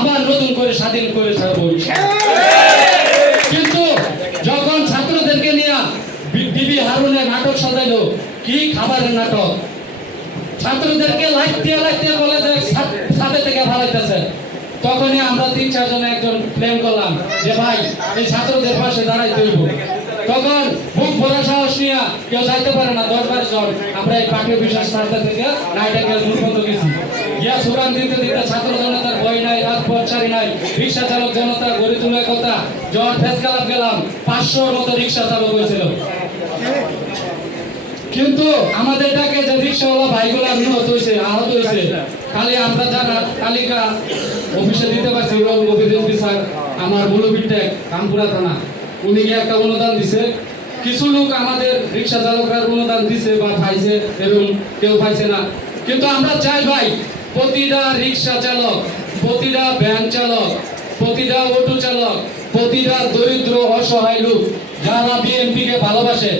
আবার নতুন করে স্বাধীন করে ছাড়বো। কিন্তু যখন ছাত্রদেরকে নিয়ে বিবি হারুনের নাটক সাজাইলো, কি খাবারের নাটক, ছাত্রদেরকে লাইতে কলেজের ছাদে থেকে ফালাইতেছে, তখনই আমরা 3-4 জনে একজন প্ল্যান করলাম যে ভাই এই ছাত্রদের পাশে দাঁড়াইতে হইব। তখন বুক ভরা সাহস নিয়ে কেউ যাইতে পারে না, 10-12 জন আমরা এই পাঠ্য বিশেষ ছাত্র থেকে নাইটাকে দুর্গন্ধ গেছি গিয়া সুরান দিতে ছাত্র জনতার ভয় নাই, রাজপথ ছাড়ি নাই, রিক্সা চালক জনতা গড়ে তুলে কথা যখন ফেসকালাপ গেলাম 500-র মতো রিক্সা চালক হয়েছিল। কিন্তু আমাদের ডাকে যে রিক্সাওয়ালা ভাইগুলা নিহত হয়েছে, আহত হয়েছে, খালি আমরা যারা তালিকা অফিসে দিতে পারছি, অফিসার আমার মৌলবীরটেক রামপুরা থানা, উনি গিয়ে একটা অনুদান দিছে। কিছু লোক আমাদের রিক্সা চালকরা অনুদান দিছে বা পাইছে, এবং কেউ পাইছে না। কিন্তু আমরা চাই ভাই প্রতিটা রিক্সা চালক, প্রতিটা ভ্যান চালক, প্রতিটা অটো চালক, প্রতিটা দরিদ্র অসহায় লোক যারা বিএনপি কে ভালোবাসে